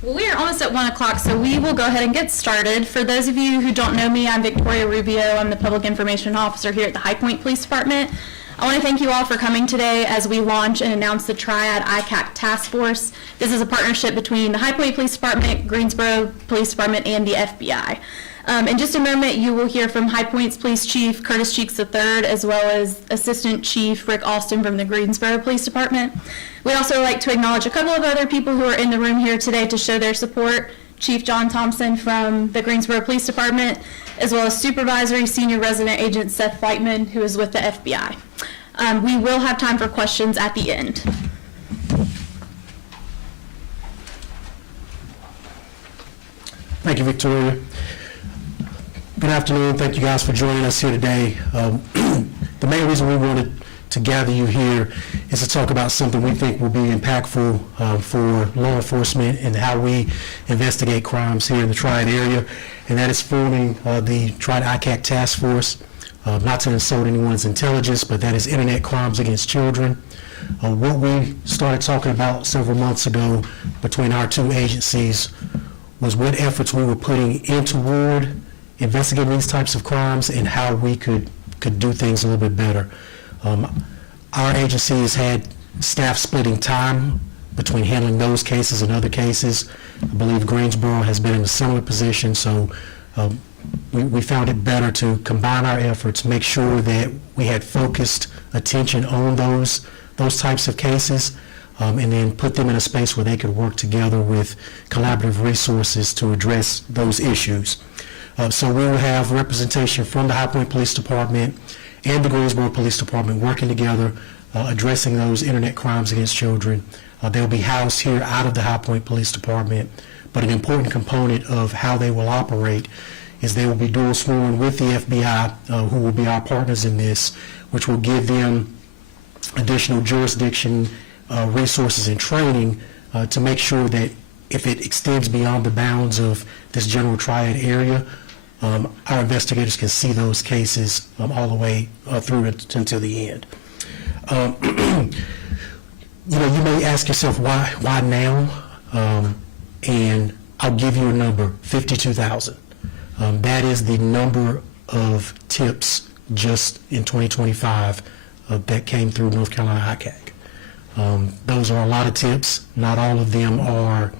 Well, we are almost at 1 o'clock, so we will go ahead and get started. For those of you who don't know me, I'm Victoria Rubio. I'm the Public Information Officer here at the High Point Police Department. I want to thank you all for coming today as we launch and announce the Triad ICAC Task Force. This is a partnership between the High Point Police Department, Greensboro Police Department, and the FBI. In just a moment, you will hear from High Point's Police Chief Curtis Cheeks III, as well as Assistant Chief Rick Alston from the Greensboro Police Department. We'd also like to acknowledge a couple of other people who are in the room here today to show their support. Chief John Thompson from the Greensboro Police Department, as well as Supervisory Senior Resident Agent Seth Whiteman, who is with the FBI. We will have time for questions at the end. Thank you, Victoria. Good afternoon. Thank you guys for joining us here today. The main reason we wanted to gather you here is to talk about something we think will be impactful for law enforcement and how we investigate crimes here in the Triad area, and that is forming the Triad ICAC Task Force. Not to insult anyone's intelligence, but that is internet crimes against children. What we started talking about several months ago between our two agencies was what efforts we were putting in toward investigating these types of crimes and how we could do things a little bit better. Our agency has had staff splitting time between handling those cases and other cases. I believe Greensboro has been in a similar position, so we found it better to combine our efforts, make sure that we had focused attention on those types of cases, and then put them in a space where they could work together with collaborative resources to address those issues. So we will have representation from the High Point Police Department and the Greensboro Police Department working together, addressing those internet crimes against children. They'll be housed here out of the High Point Police Department, but an important component of how they will operate is they will be dual sworn with the FBI, who will be our partners in this, which will give them additional jurisdiction, resources, and training to make sure that if it extends beyond the bounds of this general Triad area, our investigators can see those cases all the way through until the end. You may ask yourself, why now? And I'll give you a number, 52,000. That is the number of tips just in 2025 that came through North Carolina ICAC. Those are a lot of tips. Not all of them are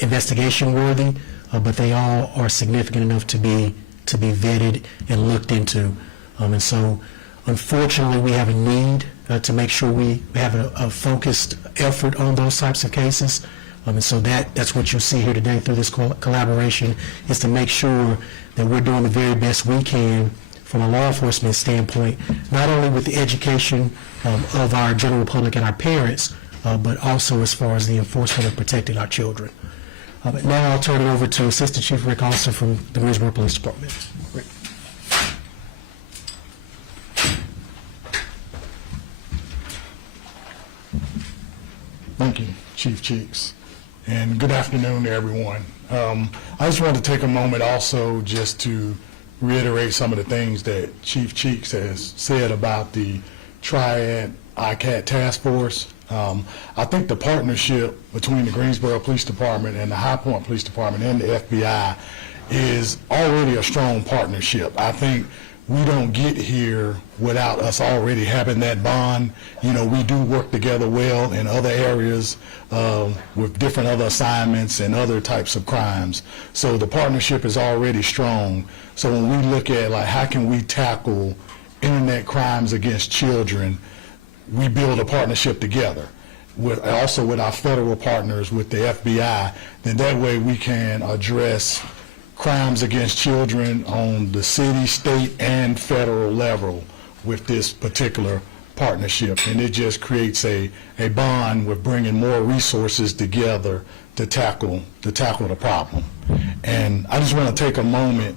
investigation worthy, but they all are significant enough to be vetted and looked into. And so, unfortunately, we have a need to make sure we have a focused effort on those types of cases. And so that's what you'll see here today through this collaboration, is to make sure that we're doing the very best we can from a law enforcement standpoint, not only with the education of our general public and our parents, but also as far as the enforcement of protecting our children. But now I'll turn it over to Assistant Chief Rick Alston from the Greensboro Police Department. Rick. Thank you, Chief Cheeks, and good afternoon to everyone. I just want to take a moment also just to reiterate some of the things that Chief Cheeks has said about the Triad ICAC Task Force. I think the partnership between the Greensboro Police Department and the High Point Police Department and the FBI is already a strong partnership. I think we don't get here without us already having that bond. We do work together well in other areas with different other assignments and other types of crimes. So the partnership is already strong. So when we look at how can we tackle internet crimes against children, we build a partnership together, also with our federal partners, with the FBI, then that way we can address crimes against children on the city, state, and federal level with this particular partnership. And it just creates a bond with bringing more resources together to tackle the problem. And I just want to take a moment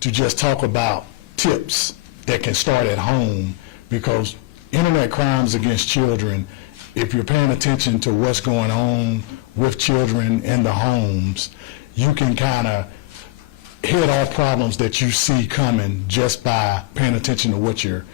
to just talk about tips that can start at home, because internet crimes against children, if you're paying attention to what's going on with children in the homes, you can kind of head off problems that you see coming just by paying attention to what your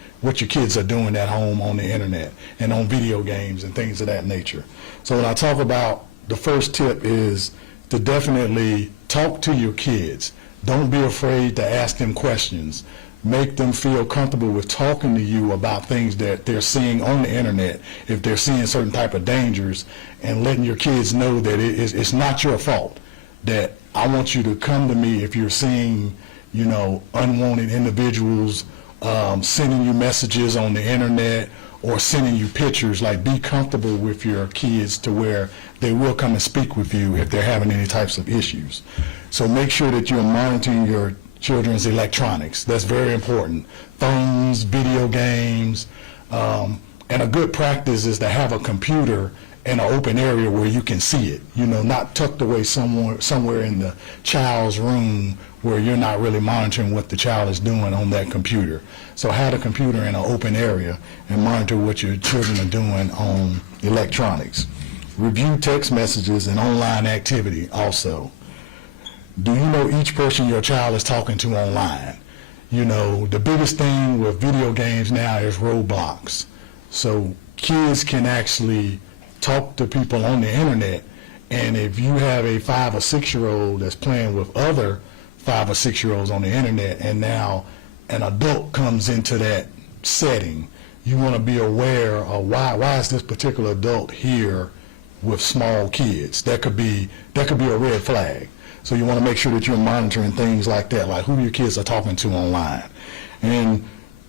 kids are doing at home on the internet and on video games and things of that nature. So when I talk about the first tip is to definitely talk to your kids. Don't be afraid to ask them questions. Make them feel comfortable with talking to you about things that they're seeing on the internet, if they're seeing certain type of dangers, and letting your kids know that it's not your fault, that I want you to come to me if you're seeing, you know, unwanted individuals sending you messages on the internet or sending you pictures. Like, be comfortable with your kids to where they will come and speak with you if they're having any types of issues. So make sure that you're monitoring your children's electronics. That's very important. Phones, video games, and a good practice is to have a computer in an open area where you can see it, you know, not tucked away somewhere in the child's room where you're not really monitoring what the child is doing on that computer. So have a computer in an open area and monitor what your children are doing on electronics. Review text messages and online activity also. Do you know each person your child is talking to online? You know, the biggest thing with video games now is roadblocks. So kids can actually talk to people on the internet, and if you have a 5 or 6-year-old that's playing with other 5 or 6-year-olds on the internet, and now an adult comes into that setting, you want to be aware of why is this particular adult here with small kids. That could be a red flag. So you want to make sure that you're monitoring things like that, like who your kids are talking to online, and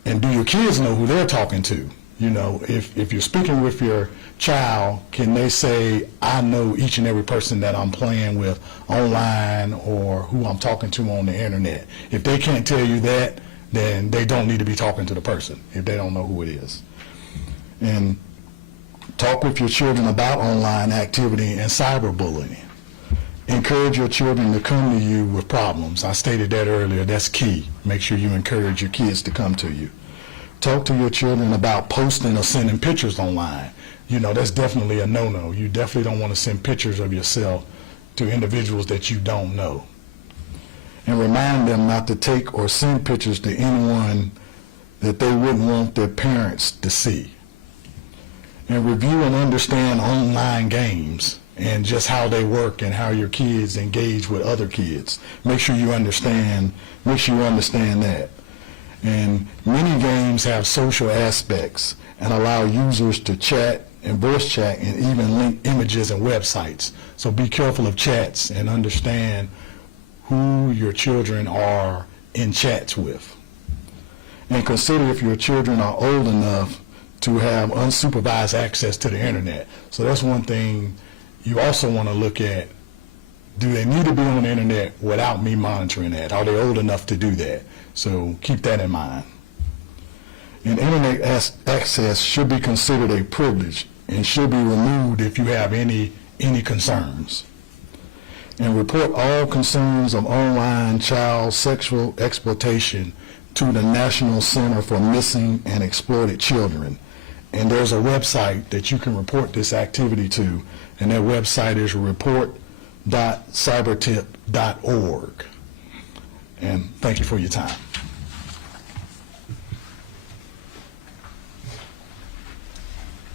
do your kids know who they're talking to? You know, if you're speaking with your child, can they say, I know each and every person that I'm playing with online or who I'm talking to on the internet? If they can't tell you that, then they don't need to be talking to the person if they don't know who it is. And talk with your children about online activity and cyberbullying. Encourage your children to come to you with problems. I stated that earlier. That's key. Make sure you encourage your kids to come to you. Talk to your children about posting or sending pictures online. You know, that's definitely a no-no. You definitely don't want to send pictures of yourself to individuals that you don't know. And remind them not to take or send pictures to anyone that they wouldn't want their parents to see. And review and understand online games and just how they work and how your kids engage with other kids. Make sure you understand that. And many games have social aspects and allow users to chat and voice chat and even link images and websites. So be careful of chats and understand who your children are in chats with. And consider if your children are old enough to have unsupervised access to the internet. So that's one thing you also want to look at. Do they need to be on the internet without me monitoring that? Are they old enough to do that? So keep that in mind. And internet access should be considered a privilege and should be removed if you have any concerns. And report all concerns of online child sexual exploitation to the National Center for Missing and Exploited Children. And there's a website that you can report this activity to, and that website is report.cybertip.org. And thank you for your time.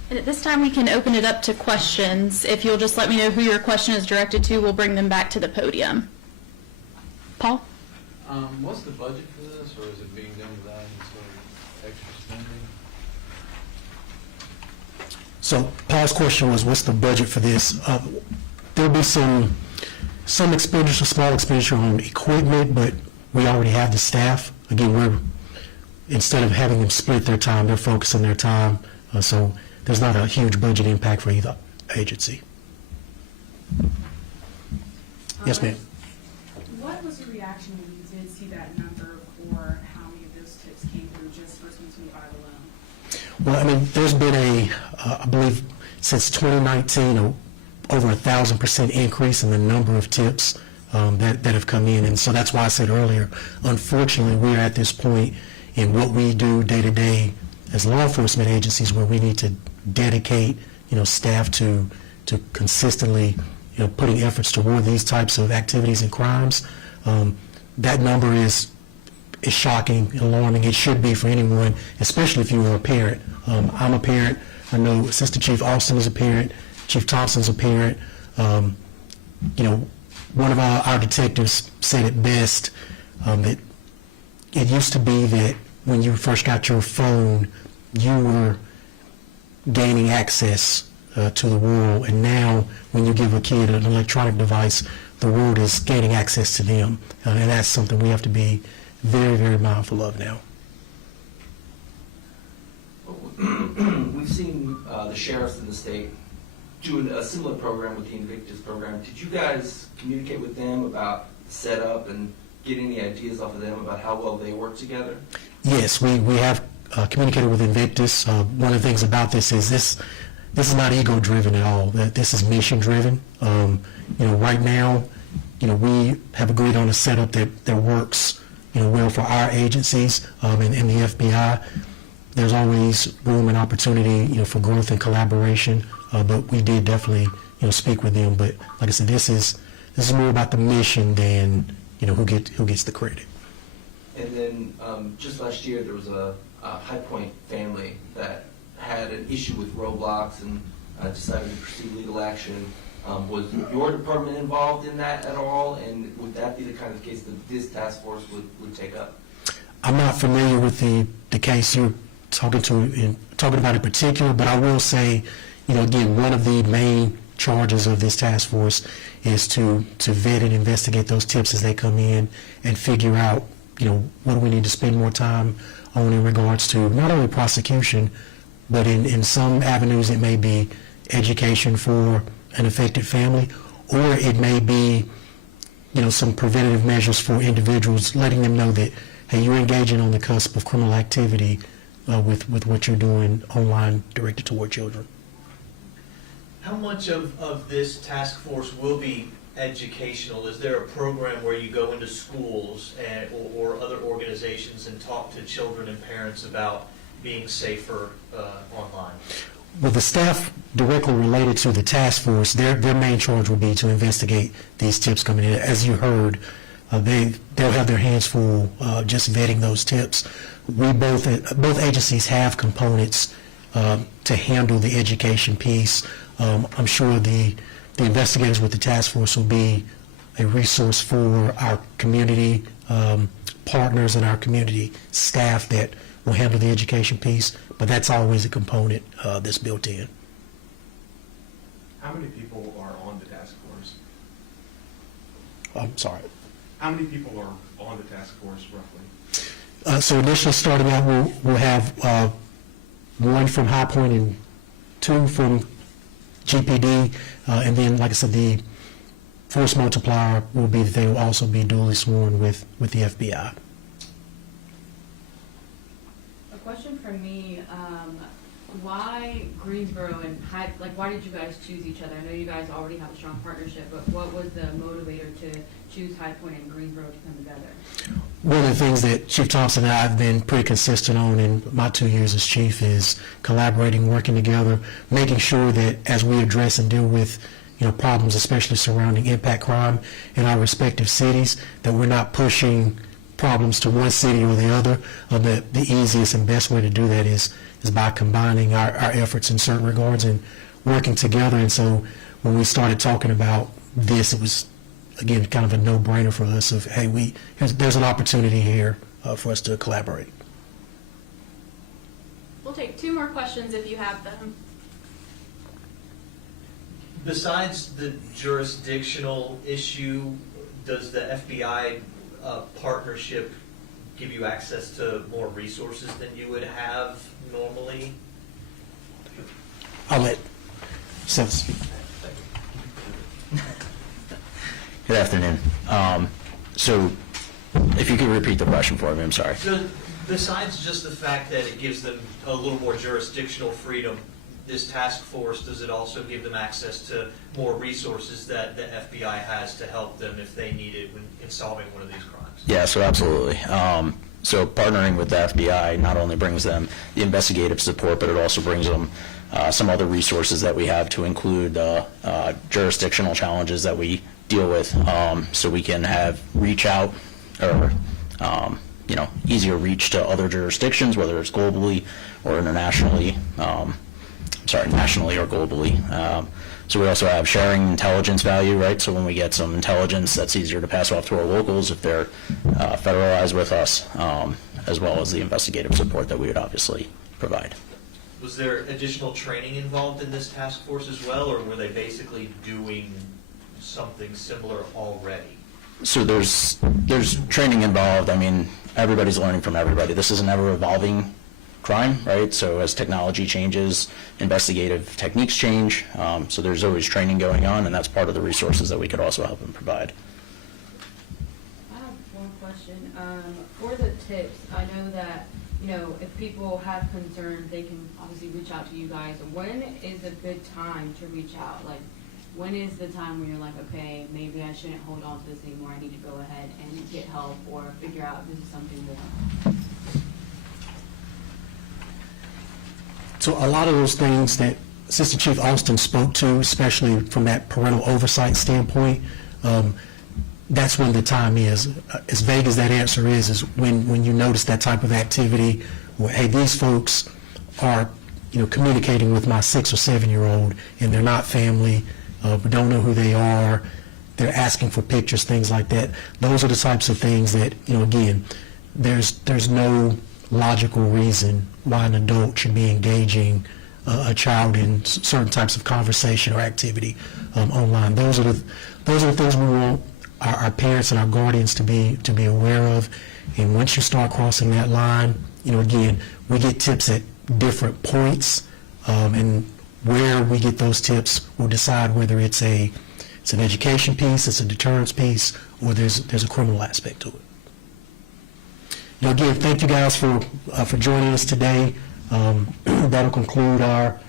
And at this time, we can open it up to questions. If you'll just let me know who your question is directed to, we'll bring them back to the podium. Paul? What's the budget for this, or is it being done without any sort of extra spending? So Paul's question was, what's the budget for this? There'll be some expenditure, small expenditure on equipment, but we already have the staff. Again, instead of having them split their time, they're focusing their time. So there's not a huge budget impact for either agency. Yes, ma'am. What was the reaction when you did see that number for how many of those tips came through just for 2025 alone? Well, I mean, there's been I believe since 2019, over 1,000% increase in the number of tips that have come in. And so that's why I said earlier, unfortunately, we're at this point in what we do day to day as law enforcement agencies where we need to dedicate, staff to consistently, putting efforts toward these types of activities and crimes. That number is shocking, alarming. It should be for anyone, especially if you are a parent. I'm a parent. I know Assistant Chief Austin is a parent. Chief Thompson's a parent. You know, one of our detectives said it best, that it used to be that when you first got your phone, you were gaining access to the world, and now when you give a kid an electronic device, the world is gaining access to them, and that's something we have to be very, very mindful of now. We've seen the sheriffs in the state doing a similar program with the Invictus program. Did you guys communicate with them about the setup and get any ideas off of them about how well they work together? Yes, we have communicated with Invictus. One of the things about this is this is not ego-driven at all. This is mission-driven. You know, right now, you know, we have agreed on a setup that works, you know, well for our agencies and the FBI. There's always room and opportunity, you know, for growth and collaboration. But we did definitely, you know, speak with them. But like I said, this is more about the mission than, you know, who gets the credit. And then just last year, there was a High Point family that had an issue with Roblox and decided to pursue legal action. Was your department involved in that at all? And would that be the kind of case that this task force would take up? I'm not familiar with the case you're talking about in particular, but I will say, you know, again, one of the main charges of this task force is to vet and investigate those tips as they come in and figure out, you know, what do we need to spend more time on in regards to not only prosecution, but in some avenues it may be education for an affected family, or it may be, you know, some preventative measures for individuals, letting them know that, hey, you're engaging on the cusp of criminal activity with what you're doing online directed toward children. How much of this task force will be educational? Is there a program where you go into schools or other organizations and talk to children and parents about being safer online? Well, the staff directly related to the task force, their main charge will be to investigate these tips coming in. As you heard, they'll have their hands full just vetting those tips. Both agencies have components to handle the education piece. I'm sure the investigators with the task force will be a resource for our community partners and our community staff that will handle the education piece, but that's always a component that's built in. How many people are on the task force? I'm sorry. How many people are on the task force roughly? So initially starting out, we'll have one from High Point and two from GPD, and then, like I said, the force multiplier will be that they will also be duly sworn with the FBI. A question from me, why Greensboro and why did you guys choose each other? I know you guys already have a strong partnership, but what was the motivator to choose High Point and Greensboro to come together? One of the things that Chief Thompson and I have been pretty consistent on in my 2 years as chief is collaborating, working together, making sure that as we address and deal with, you know, problems, especially surrounding impact crime in our respective cities, that we're not pushing problems to one city or the other. The easiest and best way to do that is by combining our efforts in certain regards and working together. And so when we started talking about this, it was, again, kind of a no-brainer for us of, hey, there's an opportunity here for us to collaborate. We'll take 2 more questions if you have them. Besides the jurisdictional issue, does the FBI partnership give you access to more resources than you would have normally? I'll let Seth. Good afternoon. So if you could repeat the question for me, I'm sorry. So besides just the fact that it gives them a little more jurisdictional freedom, this task force, does it also give them access to more resources that the FBI has to help them if they need it in solving one of these crimes? Yeah, so absolutely. So partnering with the FBI not only brings them the investigative support, but it also brings them some other resources that we have to include jurisdictional challenges that we deal with, so we can have reach out or easier reach to other jurisdictions, whether it's globally or internationally, nationally or globally. So we also have sharing intelligence value, right? So when we get some intelligence, that's easier to pass off to our locals if they're federalized with us, as well as the investigative support that we would obviously provide. Was there additional training involved in this task force as well, or were they basically doing something similar already? So there's training involved. I mean, everybody's learning from everybody. This is an ever-evolving crime, right? So as technology changes, investigative techniques change. So there's always training going on, and that's part of the resources that we could also help them provide. I have one question. For the tips, I know that, if people have concerns, they can obviously reach out to you guys. When is a good time to reach out? Like, when is the time when you're like, okay, maybe I shouldn't hold on to this anymore, I need to go ahead and get help or figure out if this is something more? So a lot of those things that Assistant Chief Austin spoke to, especially from that parental oversight standpoint, that's when the time is. As vague as that answer is when you notice that type of activity where, hey, these folks are, communicating with my 6 or 7-year-old and they're not family, we don't know who they are, they're asking for pictures, things like that. Those are the types of things that, again, there's no logical reason why an adult should be engaging a child in certain types of conversation or activity online. Those are the things we want our parents and our guardians to be aware of. And once you start crossing that line, again, we get tips at different points, and where we get those tips will decide whether it's an education piece, it's a deterrence piece, or there's a criminal aspect to it. Again, thank you guys for joining us today. That'll conclude our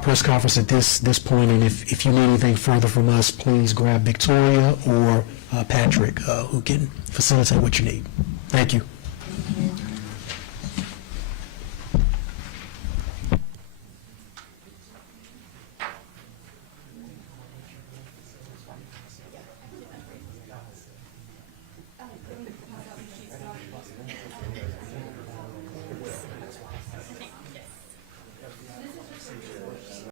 press conference at this point, and if you need anything further from us, please grab Victoria or Patrick, who can facilitate what you need. Thank you.